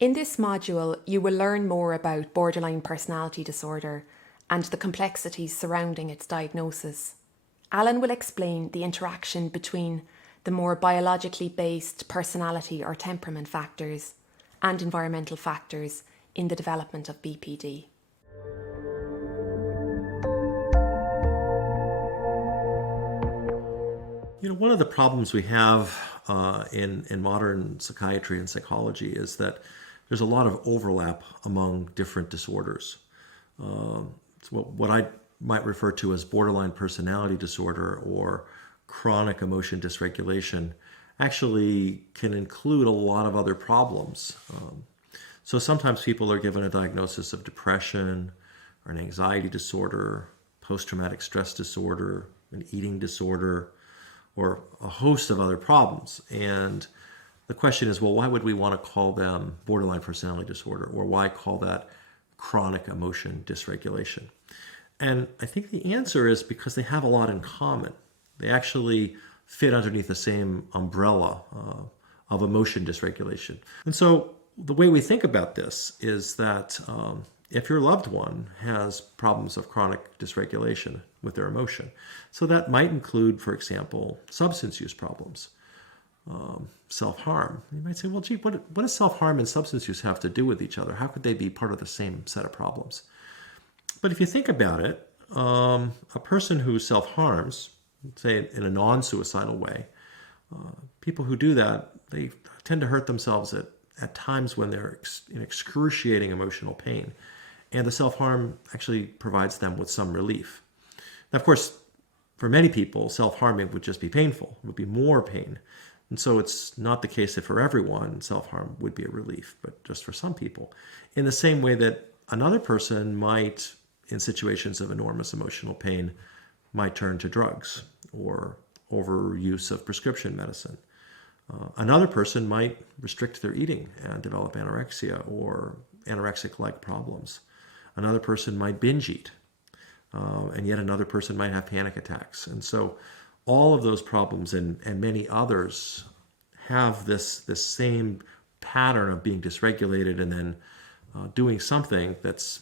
In this module, you will learn more about borderline personality disorder and the complexities surrounding its diagnosis. Alan will explain the interaction between the more biologically based personality or temperament factors and environmental factors in the development of BPD. One of the problems we have in modern psychiatry and psychology is that there's a lot of overlap among different disorders. It's what I might refer to as borderline personality disorder or chronic emotion dysregulation actually can include a lot of other problems. So sometimes people are given a diagnosis of depression or an anxiety disorder, post-traumatic stress disorder, an eating disorder, or a host of other problems. And the question is, well, why would we want to call them borderline personality disorder, or why call that chronic emotion dysregulation? And I think the answer is because they have a lot in common. They actually fit underneath the same umbrella of emotion dysregulation. And so the way we think about this is that if your loved one has problems of chronic dysregulation with their emotion, so that might include, for example, substance use problems, self-harm. You might say, well, gee, what does self-harm and substance use have to do with each other? How could they be part of the same set of problems? But if you think about it, a person who self-harms, say in a non-suicidal way, people who do that, they tend to hurt themselves at times when they're in excruciating emotional pain. And the self-harm actually provides them with some relief. Now, of course, for many people, self-harming would just be painful. It would be more pain. And so it's not the case that for everyone, self-harm would be a relief, but just for some people. In the same way that another person might, in situations of enormous emotional pain, might turn to drugs or overuse of prescription medicine. Another person might restrict their eating and develop anorexia or anorexic-like problems. Another person might binge eat, and yet another person might have panic attacks. And so all of those problems and many others have this same pattern of being dysregulated and then doing something that's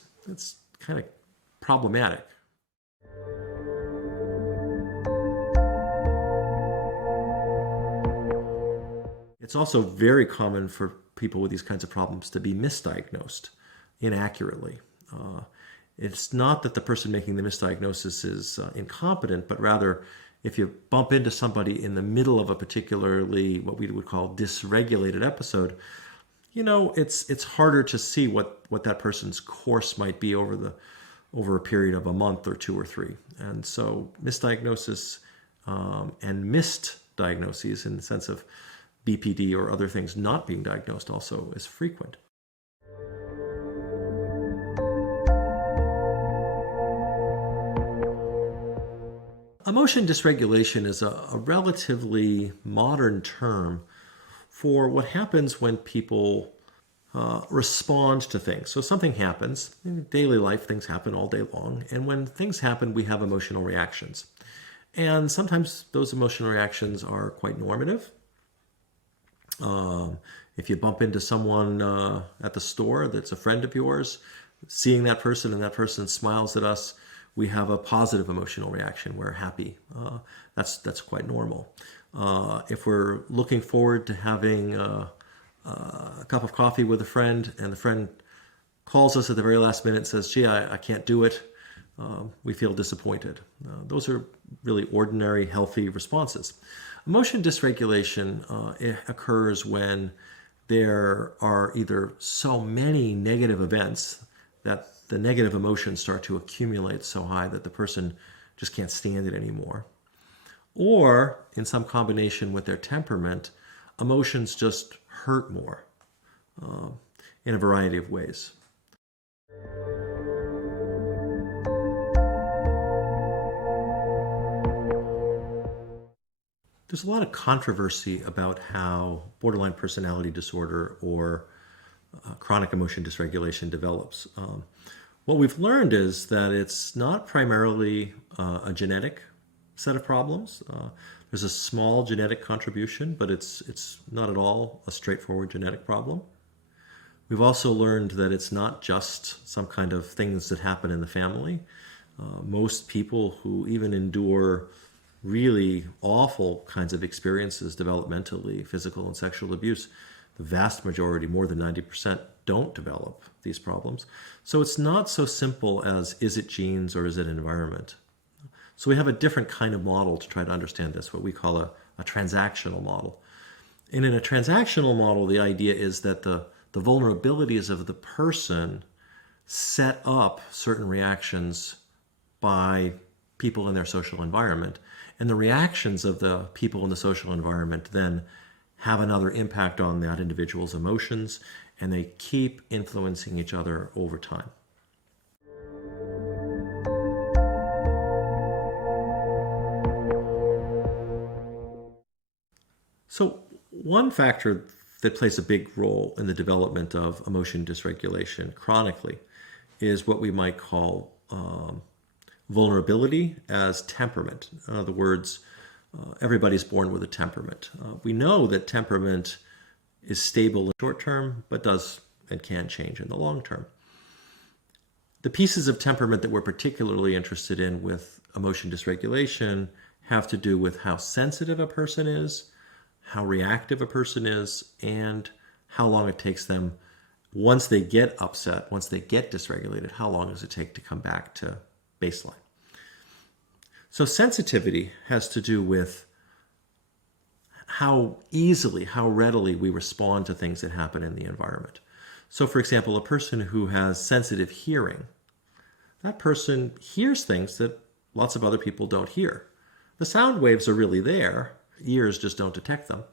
kind of problematic. It's also very common for people with these kinds of problems to be misdiagnosed inaccurately. It's not that the person making the misdiagnosis is incompetent, but rather if you bump into somebody in the middle of a particularly what we would call dysregulated episode, it's harder to see what that person's course might be over a period of a month or two or three. And so misdiagnosis and missed diagnoses in the sense of BPD or other things not being diagnosed also is frequent. Emotion dysregulation is a relatively modern term for what happens when people respond to things. So something happens. In daily life, things happen all day long. And when things happen, we have emotional reactions. And sometimes those emotional reactions are quite normative. If you bump into someone at the store that's a friend of yours, seeing that person and that person smiles at us, we have a positive emotional reaction. We're happy. That's quite normal. If we're looking forward to having a cup of coffee with a friend and the friend calls us at the very last minute and says, gee, I can't do it, we feel disappointed. Those are really ordinary, healthy responses. Emotion dysregulation it occurs when there are either so many negative events that the negative emotions start to accumulate so high that the person just can't stand it anymore. Or in some combination with their temperament, emotions just hurt more in a variety of ways. There's a lot of controversy about how borderline personality disorder or chronic emotion dysregulation develops. What we've learned is that it's not primarily a genetic set of problems. There's a small genetic contribution, but it's not at all a straightforward genetic problem. We've also learned that it's not just some kind of things that happen in the family. Most people who even endure really awful kinds of experiences developmentally, physical and sexual abuse, the vast majority, more than 90%, don't develop these problems. So it's not so simple as is it genes or is it environment? So we have a different kind of model to try to understand this, what we call a transactional model. And in a transactional model, the idea is that the vulnerabilities of the person set up certain reactions by people in their social environment. And the reactions of the people in the social environment then have another impact on that individual's emotions, and they keep influencing each other over time. So one factor that plays a big role in the development of emotion dysregulation chronically is what we might call vulnerability as temperament. In other words, everybody's born with a temperament. We know that temperament is stable in the short term, but does and can change in the long term. The pieces of temperament that we're particularly interested in with emotion dysregulation have to do with how sensitive a person is, how reactive a person is, and how long it takes them once they get upset, once they get dysregulated, how long does it take to come back to baseline? So sensitivity has to do with how easily, how readily we respond to things that happen in the environment. So for example, a person who has sensitive hearing, that person hears things that lots of other people don't hear. The sound waves are really there, ears just don't detect them.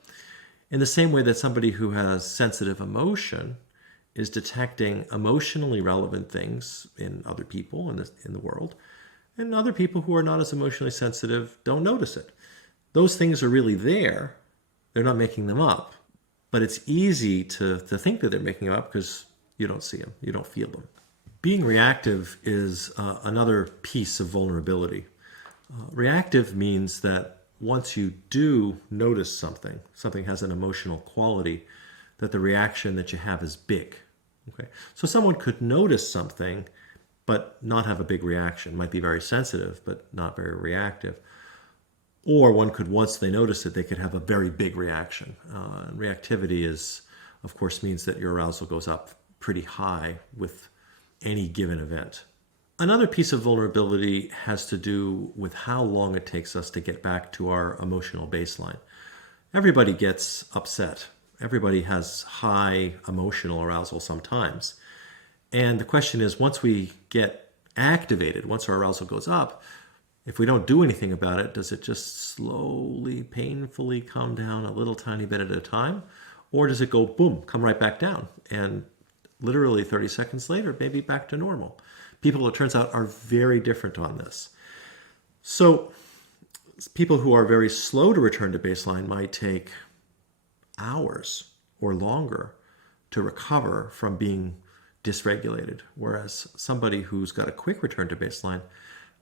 In the same way that somebody who has sensitive emotion is detecting emotionally relevant things in other people in the world, and other people who are not as emotionally sensitive don't notice it. Those things are really there. They're not making them up, but it's easy to think that they're making them up because you don't see them, you don't feel them. Being reactive is another piece of vulnerability. Reactive means that once you do notice something has an emotional quality, that the reaction that you have is big. Okay, so someone could notice something but not have a big reaction, might be very sensitive but not very reactive. Or one could, once they notice it, they could have a very big reaction. Reactivity of course, means that your arousal goes up pretty high with any given event. Another piece of vulnerability has to do with how long it takes us to get back to our emotional baseline. Everybody gets upset. Everybody has high emotional arousal sometimes. And the question is, once we get activated, once our arousal goes up, if we don't do anything about it, does it just slowly, painfully come down a little tiny bit at a time? Or does it go, boom, come right back down? And literally 30 seconds later, maybe back to normal. People, it turns out, are very different on this. So people who are very slow to return to baseline might take hours or longer to recover from being dysregulated, whereas somebody who's got a quick return to baseline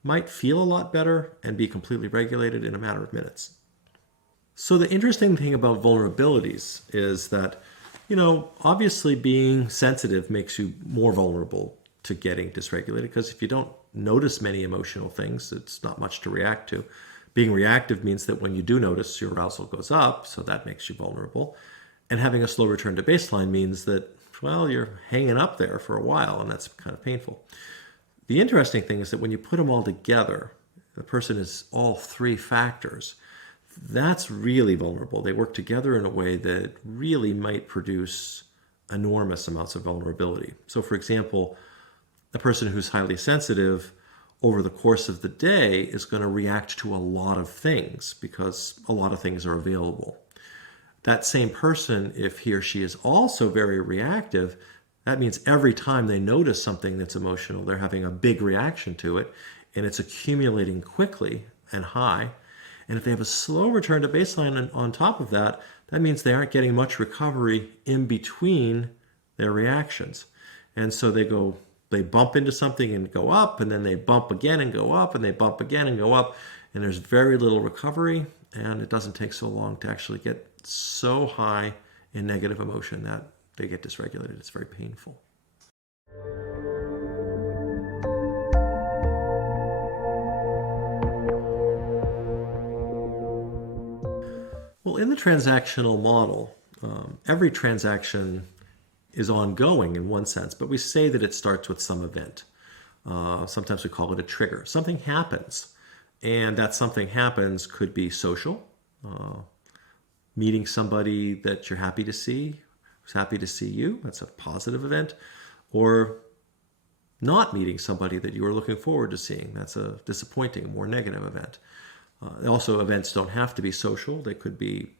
might feel a lot better and be completely regulated in a matter of minutes. So the interesting thing about vulnerabilities is that, obviously being sensitive makes you more vulnerable to getting dysregulated, because if you don't notice many emotional things, it's not much to react to. Being reactive means that when you do notice, your arousal goes up, so that makes you vulnerable. And having a slow return to baseline means that, well, you're hanging up there for a while, and that's kind of painful. The interesting thing is that when you put them all together, the person is all three factors. That's really vulnerable. They work together in a way that really might produce enormous amounts of vulnerability. So for example, a person who's highly sensitive over the course of the day is going to react to a lot of things because a lot of things are available. That same person, if he or she is also very reactive, that means every time they notice something that's emotional, they're having a big reaction to it, and it's accumulating quickly and high. And if they have a slow return to baseline on top of that, that means they aren't getting much recovery in between their reactions. And so they bump into something and go up, and then they bump again and go up, and they bump again and go up, and there's very little recovery, and it doesn't take so long to actually get so high in negative emotion that they get dysregulated. It's very painful. Well, in the transactional model, every transaction is ongoing in one sense, but we say that it starts with some event. Sometimes we call it a trigger. Something happens, and that something happens could be social, meeting somebody that you're happy to see, who's happy to see you, that's a positive event, or not meeting somebody that you were looking forward to seeing, that's a disappointing, more negative event. Also, events don't have to be social. They could be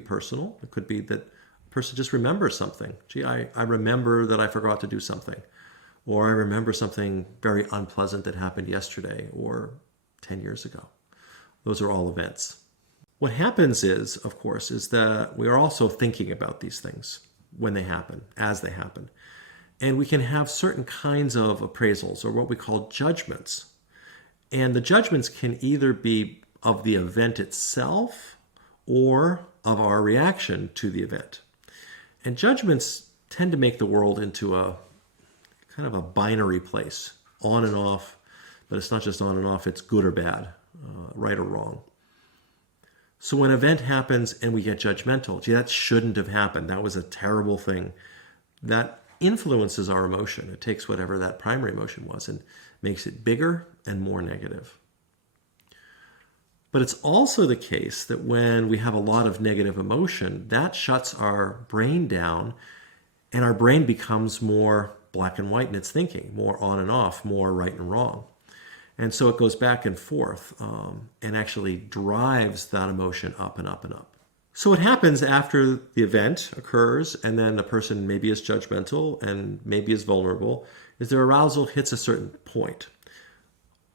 personal. It could be that a person just remembers something. Gee, I remember that I forgot to do something. Or I remember something very unpleasant that happened yesterday or 10 years ago. Those are all events. What happens is, of course, is that we are also thinking about these things when they happen, as they happen. And we can have certain kinds of appraisals, or what we call judgments. And the judgments can either be of the event itself or of our reaction to the event. And judgments tend to make the world into a kind of a binary place, on and off, but it's not just on and off, it's good or bad, right or wrong. So when an event happens and we get judgmental, gee, that shouldn't have happened, that was a terrible thing, that influences our emotion. It takes whatever that primary emotion was and makes it bigger and more negative. But it's also the case that when we have a lot of negative emotion, that shuts our brain down, and our brain becomes more black and white in its thinking, more on and off, more right and wrong. And so it goes back and forth and actually drives that emotion up and up and up. So what happens after the event occurs and then a person maybe is judgmental and maybe is vulnerable is their arousal hits a certain point.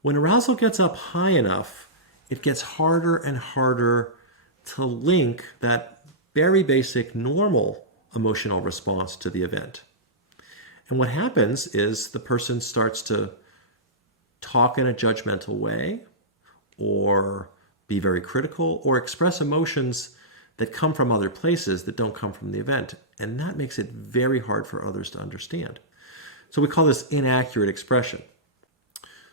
When arousal gets up high enough, it gets harder and harder to link that very basic normal emotional response to the event. And what happens is the person starts to talk in a judgmental way or be very critical or express emotions that come from other places that don't come from the event. And that makes it very hard for others to understand. So we call this inaccurate expression.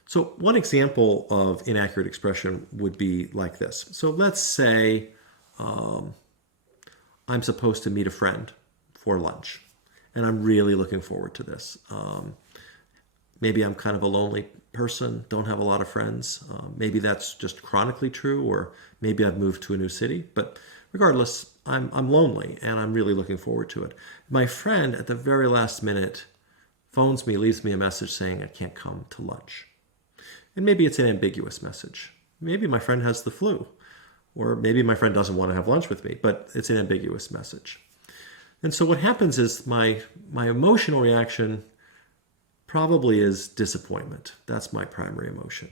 So one example of inaccurate expression would be like this. So let's say I'm supposed to meet a friend for lunch, and I'm really looking forward to this. Maybe I'm kind of a lonely person, don't have a lot of friends. Maybe that's just chronically true, or maybe I've moved to a new city. But regardless, I'm lonely, and I'm really looking forward to it. My friend, at the very last minute, phones me, leaves me a message saying I can't come to lunch. And maybe it's an ambiguous message. Maybe my friend has the flu, or maybe my friend doesn't want to have lunch with me, but it's an ambiguous message. And so what happens is my emotional reaction probably is disappointment. That's my primary emotion.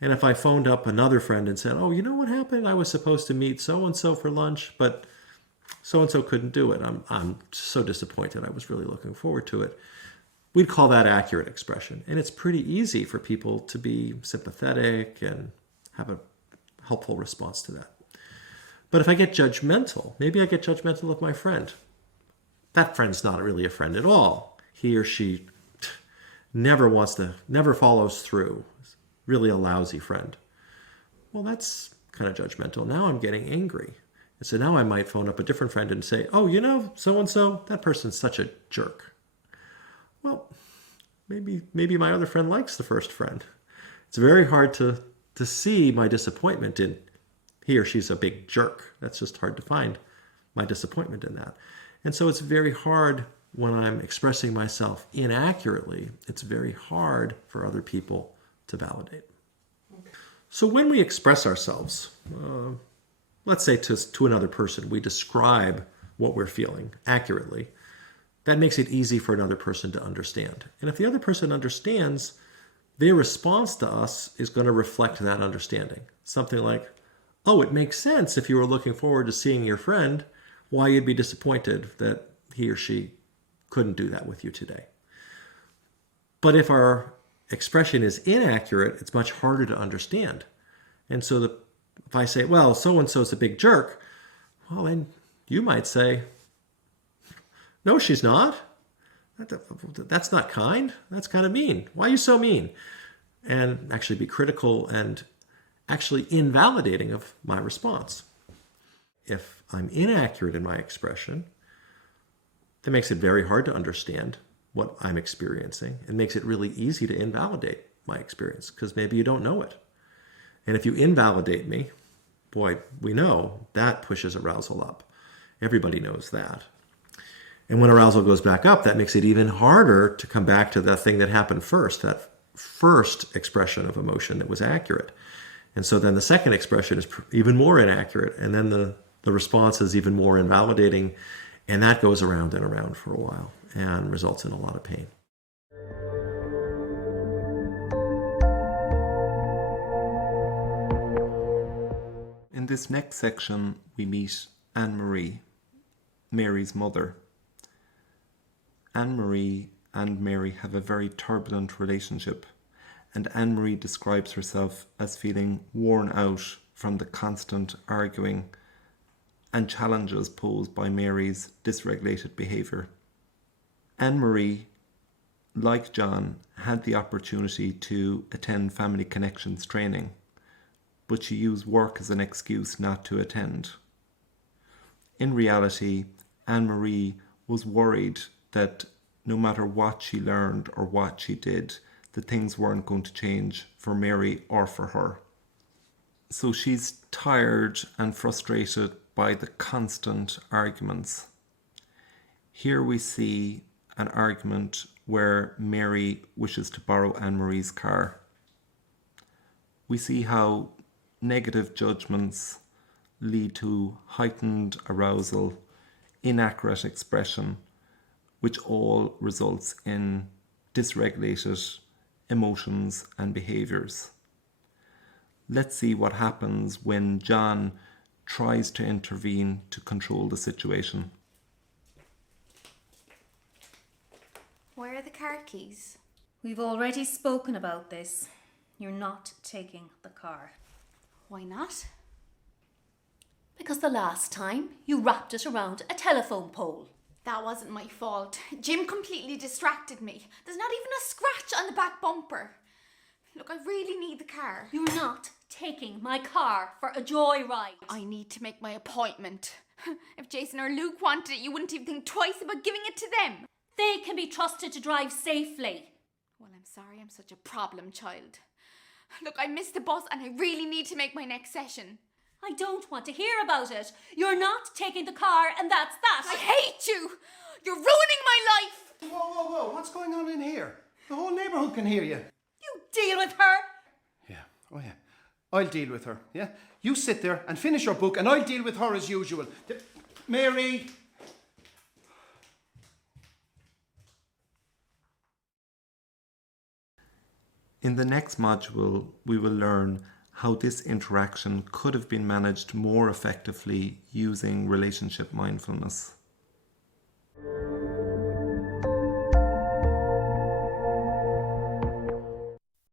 And if I phoned up another friend and said, oh, you know what happened? I was supposed to meet so-and-so for lunch, but so-and-so couldn't do it. I'm so disappointed. I was really looking forward to it. We'd call that accurate expression. And it's pretty easy for people to be sympathetic and have a helpful response to that. But if I get judgmental, maybe I get judgmental of my friend. That friend's not really a friend at all. He or she never follows through. Really a lousy friend. Well, that's kind of judgmental. Now I'm getting angry. And so now I might phone up a different friend and say, oh, you know, so-and-so, that person's such a jerk. Well, maybe my other friend likes the first friend. It's very hard to see my disappointment in he or she's a big jerk. That's just hard to find my disappointment in that. And so it's very hard when I'm expressing myself inaccurately. It's very hard for other people to validate. So when we express ourselves, let's say to another person, we describe what we're feeling accurately. That makes it easy for another person to understand. And if the other person understands, their response to us is going to reflect that understanding. Something like, oh, it makes sense if you were looking forward to seeing your friend, why you'd be disappointed that he or she couldn't do that with you today. But if our expression is inaccurate, it's much harder to understand. And so if I say, well, so-and-so's a big jerk, well, then you might say, No, she's not. That's not kind. That's kind of mean. Why are you so mean? And actually be critical and actually invalidating of my response. If I'm inaccurate in my expression, that makes it very hard to understand what I'm experiencing and makes it really easy to invalidate my experience because maybe you don't know it. And if you invalidate me, boy, we know that pushes arousal up. Everybody knows that. And when arousal goes back up, that makes it even harder to come back to the thing that happened first, that first expression of emotion that was accurate. And so then the second expression is even more inaccurate. And then the response is even more invalidating. And that goes around and around for a while and results in a lot of pain. In this next section, we meet AnneMarie, Mary's mother. AnneMarie and Mary have a very turbulent relationship, and AnneMarie describes herself as feeling worn out from the constant arguing and challenges posed by Mary's dysregulated behaviour. AnneMarie, like John, had the opportunity to attend Family Connections training, but she used work as an excuse not to attend. In reality, AnneMarie was worried that no matter what she learned or what she did, the things weren't going to change for Mary or for her. So she's tired and frustrated by the constant arguments. Here we see an argument where Mary wishes to borrow AnneMarie's car. We see how negative judgments lead to heightened arousal, inaccurate expression, which all results in dysregulated emotions and behaviours. Let's see what happens when John tries to intervene to control the situation. Where are the car keys? We've already spoken about this. You're not taking the car. Why not? Because the last time you wrapped it around a telephone pole. That wasn't my fault. Jim completely distracted me. There's not even a scratch on the back bumper. Look, I really need the car. You're not taking my car for a joyride. I need to make my appointment. If Jason or Luke wanted it, you wouldn't even think twice about giving it to them. They can be trusted to drive safely. Well, I'm sorry I'm such a problem child. Look, I missed the bus and I really need to make my next session. I don't want to hear about it. You're not taking the car, and that's that. I hate you! You're ruining my life! Whoa, whoa, whoa, what's going on in here? The whole neighbourhood can hear you. You deal with her. Yeah, oh yeah. I'll deal with her, yeah? You sit there and finish your book and I'll deal with her as usual. Mary! In the next module, we will learn how this interaction could have been managed more effectively using relationship mindfulness.